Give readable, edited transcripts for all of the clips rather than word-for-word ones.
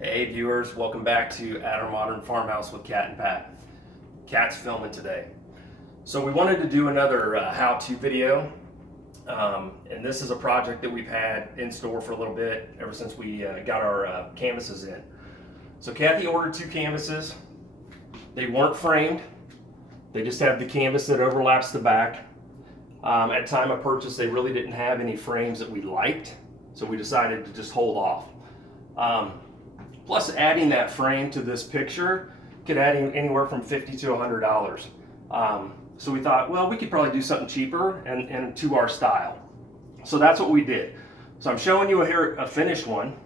Hey viewers, welcome back to At Our Modern Farmhouse with Cat and Pat. Cat's filming today. So we wanted to do another how-to video, and this is a project that we've had in store for a little bit, ever since we got our canvases in. So Kathy ordered 2 canvases. They weren't framed. They just have the canvas that overlaps the back. At time of purchase, they really didn't have any frames that we liked, so we decided to just hold off. Plus, adding that frame to this picture could add anywhere from $50 to $100. So we thought, well, we could probably do something cheaper and to our style. So that's what we did. So I'm showing you here a finished one.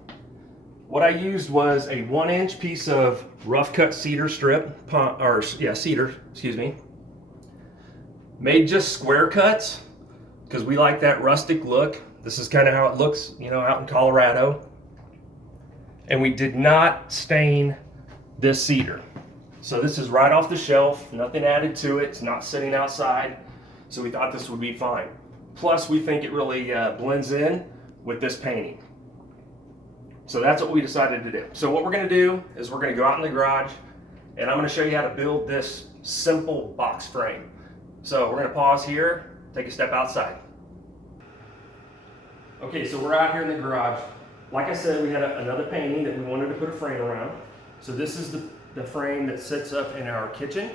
What I used was a 1-inch piece of rough cut cedar strip, cedar, excuse me. Made just square cuts because we like that rustic look. This is kind of how it looks, you know, out in Colorado. And we did not stain this cedar. So this is right off the shelf, nothing added to it, it's not sitting outside. So we thought this would be fine. Plus we think it really blends in with this painting. So that's what we decided to do. So what we're gonna do is we're gonna go out in the garage and I'm gonna show you how to build this simple box frame. So we're gonna pause here, take a step outside. Okay, so we're out here in the garage. Like I said, we had another painting that we wanted to put a frame around. So this is the frame that sits up in our kitchen.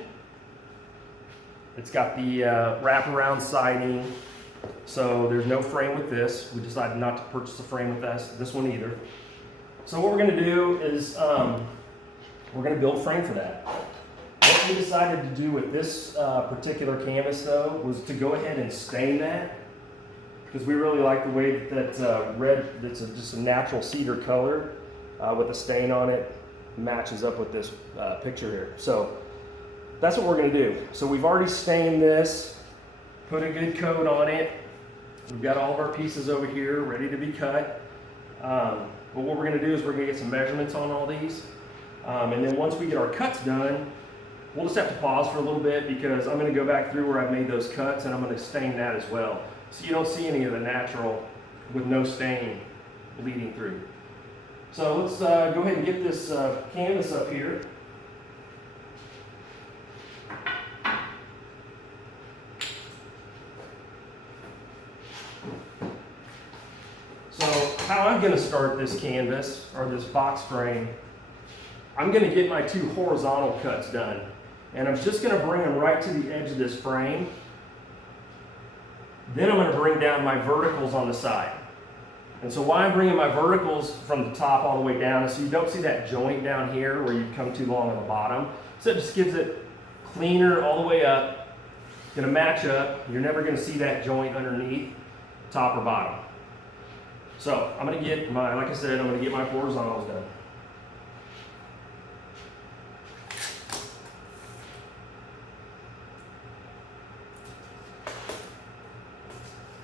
It's got the wraparound siding, so there's no frame with this. We decided not to purchase a frame with this one either. So what we're gonna do is we're gonna build a frame for that. What we decided to do with this particular canvas though was to go ahead and stain that, because we really like the way that red, that's just a natural cedar color with a stain on it, matches up with this picture here. So that's what we're gonna do. So we've already stained this, put a good coat on it. We've got all of our pieces over here ready to be cut. But what we're gonna do is we're gonna get some measurements on all these. And then once we get our cuts done, we'll just have to pause for a little bit because I'm gonna go back through where I've made those cuts and I'm gonna stain that as well. So you don't see any of the natural with no stain bleeding through. So let's go ahead and get this canvas up here. So how I'm going to start this canvas, or this box frame, I'm going to get my 2 horizontal cuts done. And I'm just going to bring them right to the edge of this frame. Then I'm going to bring down my verticals on the side. And so why I'm bringing my verticals from the top all the way down is so you don't see that joint down here where you come too long on the bottom. So it just gives it cleaner all the way up. It's going to match up. You're never going to see that joint underneath, top or bottom. So I'm going to get my, like I said, I'm going to get my horizontals done.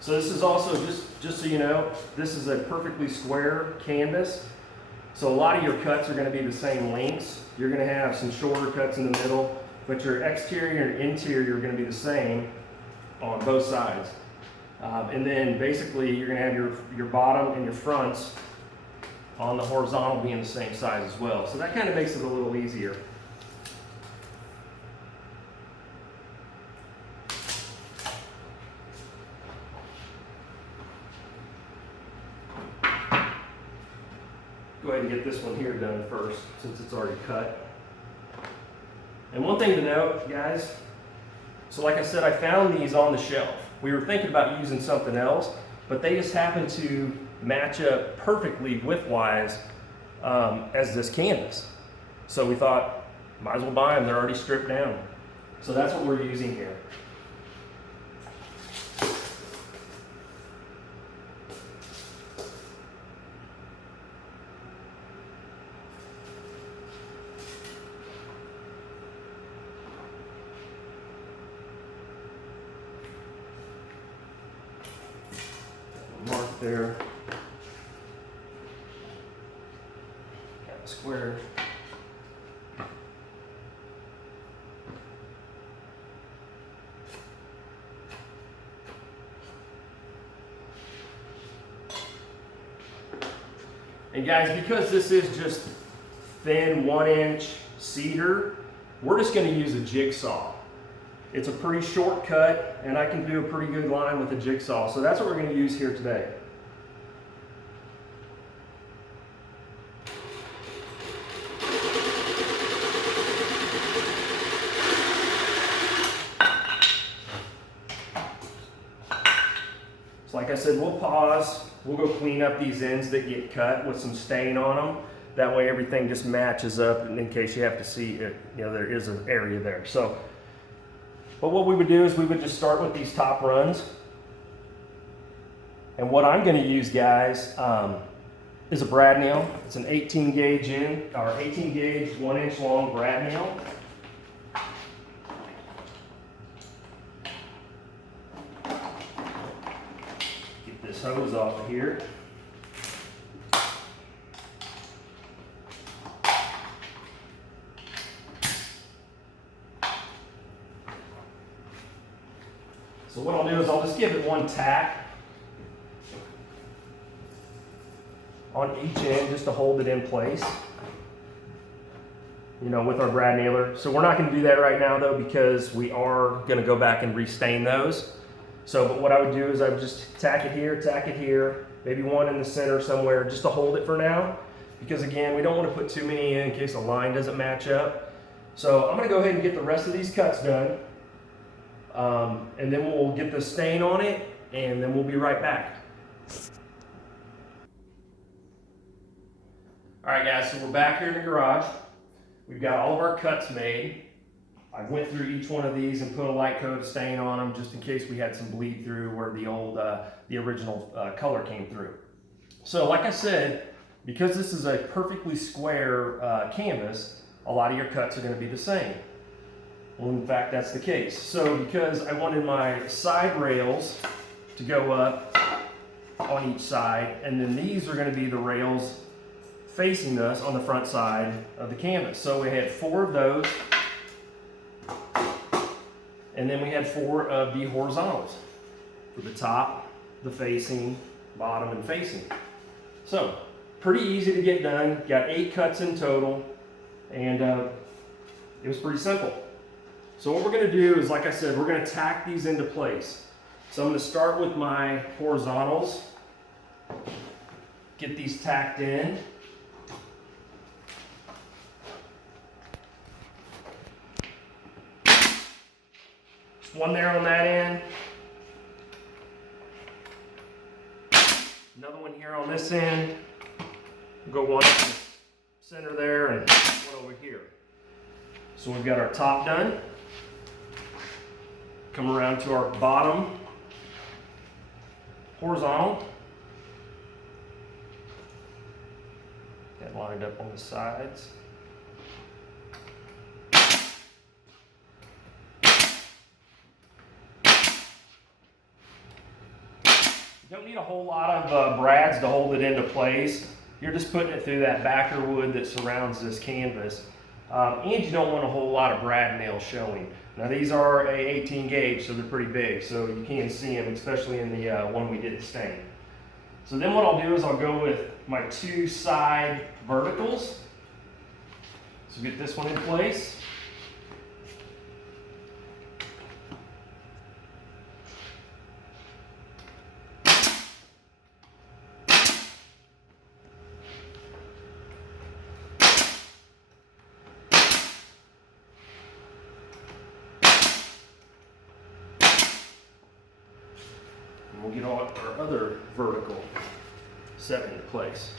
So this is also, just so you know, this is a perfectly square canvas. So a lot of your cuts are going to be the same lengths. You're going to have some shorter cuts in the middle, but your exterior and interior are going to be the same on both sides. And then basically you're going to have your bottom and your fronts on the horizontal being the same size as well. So that kind of makes it a little easier. Go ahead and get this one here done first, since it's already cut. And one thing to note, guys, so like I said, I found these on the shelf. We were thinking about using something else, but they just happen to match up perfectly width-wise as this canvas. So we thought, might as well buy them, they're already stripped down. So that's what we're using here. Mark there. Got a square. And guys, because this is just thin 1-inch cedar. We're just going to use a jigsaw. It's a pretty short cut, and I can do a pretty good line with a jigsaw. So that's what we're going to use here today. So like I said, we'll pause. We'll go clean up these ends that get cut with some stain on them. That way everything just matches up, and in case you have to see it, you know, there is an area there. So, but what we would do is we would just start with these top runs. And what I'm going to use, guys, is a brad nail. It's an 18 gauge 1-inch long brad nail. Get this hose off of here. So what I'll do is I'll just give it one tack on each end just to hold it in place, you know, with our brad nailer. So we're not going to do that right now though, because we are going to go back and restain those. So, but what I would do is I would just tack it here, maybe one in the center somewhere just to hold it for now. Because again, we don't want to put too many in case the line doesn't match up. So I'm going to go ahead and get the rest of these cuts done. And then we'll get the stain on it, and then we'll be right back. All right, guys, so we're back here in the garage. We've got all of our cuts made. I went through each one of these and put a light coat of stain on them just in case we had some bleed through where the original color came through. So like I said, because this is a perfectly square canvas, a lot of your cuts are going to be the same. Well, in fact, that's the case. So because I wanted my side rails to go up on each side, and then these are going to be the rails facing us on the front side of the canvas. So we had 4 of those, and then we had 4 of the horizontals for the top, the facing, bottom, and facing. So pretty easy to get done. Got 8 cuts in total, and it was pretty simple. So what we're going to do is, like I said, we're going to tack these into place. So I'm going to start with my horizontals, get these tacked in. Just one there on that end. Another one here on this end. We'll go one up in the center there and one over here. So we've got our top done. Come around to our bottom horizontal. That lined up on the sides. You don't need a whole lot of brads to hold it into place. You're just putting it through that backer wood that surrounds this canvas. And you don't want a whole lot of brad nails showing. Now these are a 18 gauge, so they're pretty big, so you can see them, especially in the one we did stain. So then what I'll do is I'll go with my 2 side verticals. So get this one in place. We'll get all our other vertical set into place.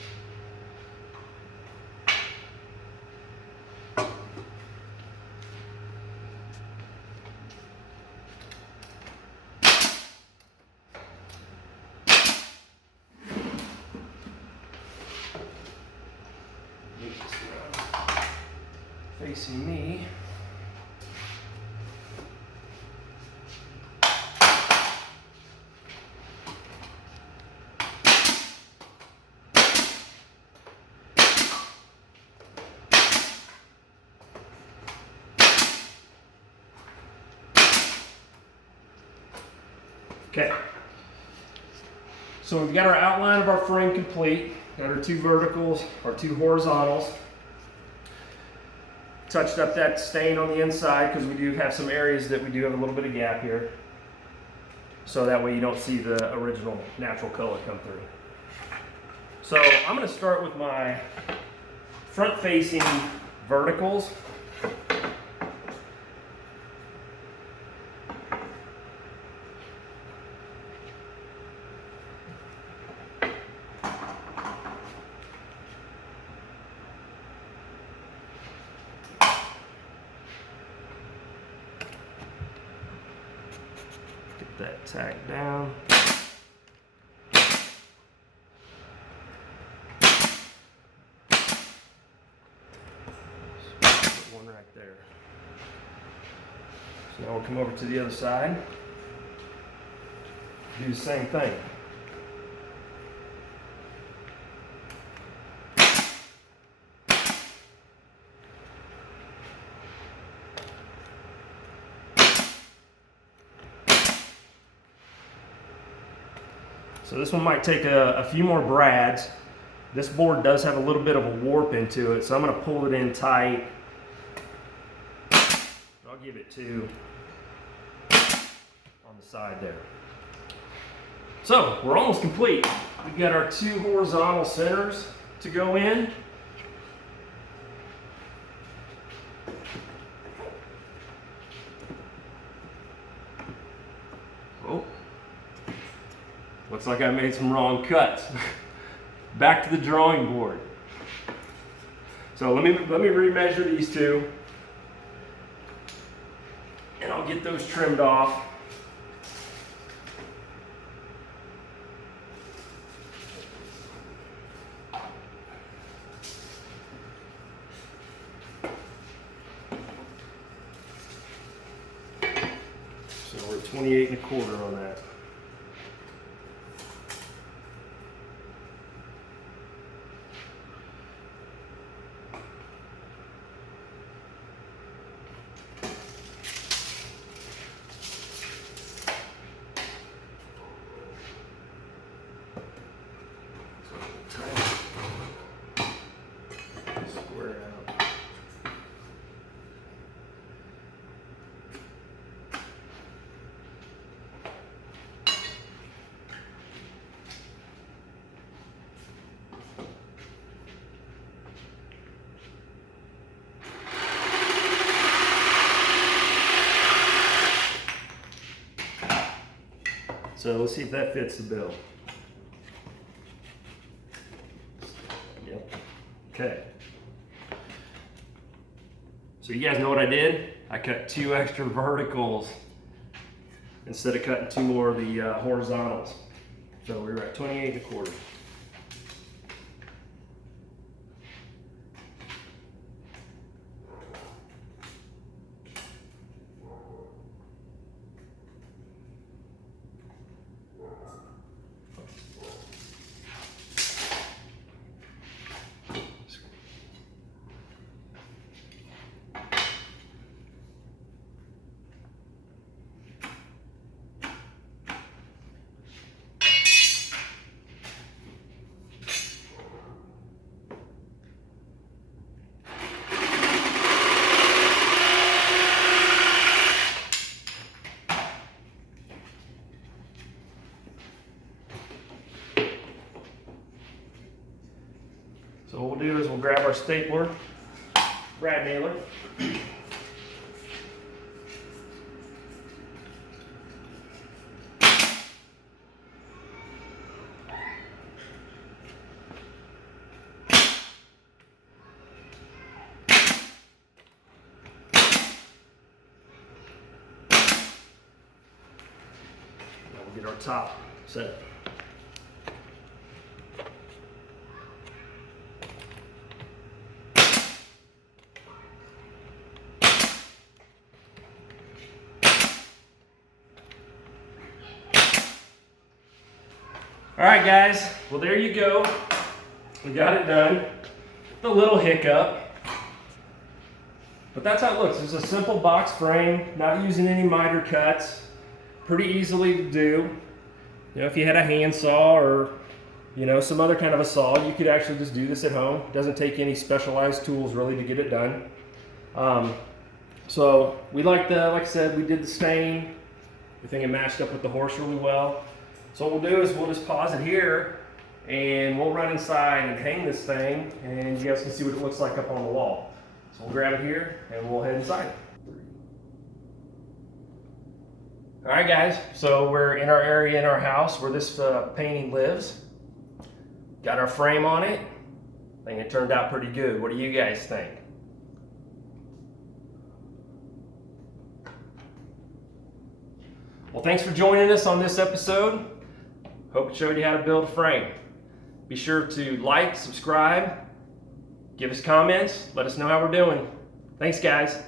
Facing me. Okay, so we've got our outline of our frame complete. Got our 2 verticals, our 2 horizontals. touched up that stain on the inside because we do have some areas that we do have a little bit of gap here. So that way you don't see the original natural color come through. So I'm going to start with my front-facing verticals. Get that tack down. One right there. So now we'll come over to the other side. Do the same thing. So this one might take a few more brads. This board does have a little bit of a warp into it, so I'm going to pull it in tight. I'll give it 2 on the side there. So we're almost complete. We've got our 2 horizontal centers to go in. Oh, looks like I made some wrong cuts. Back to the drawing board. So let me remeasure these 2, and I'll get those trimmed off. So we're at 28¼ on that. So let's see if that fits the bill. Yep. Okay. So you guys know what I did? I cut 2 extra verticals instead of cutting 2 more of the horizontals. So we were at 28¼ So what we'll do is we'll grab our stapler, brad nailer. Now we'll get our top set. All right, guys, well, there you go. We got it done. The little hiccup, but that's how it looks. It's a simple box frame, not using any miter cuts. Pretty easily to do. You know, if you had a handsaw or, you know, some other kind of a saw, you could actually just do this at home. It doesn't take any specialized tools really to get it done. So we like I said, we did the stain. We think it matched up with the horse really well. So what we'll do is we'll just pause it here and we'll run inside and hang this thing, and you guys can see what it looks like up on the wall. So we'll grab it here and we'll head inside. All right, guys, so we're in our area in our house where this painting lives. Got our frame on it. I think it turned out pretty good. What do you guys think? Well, thanks for joining us on this episode. Hope it showed you how to build a frame. Be sure to like, subscribe, give us comments, let us know how we're doing. Thanks, guys.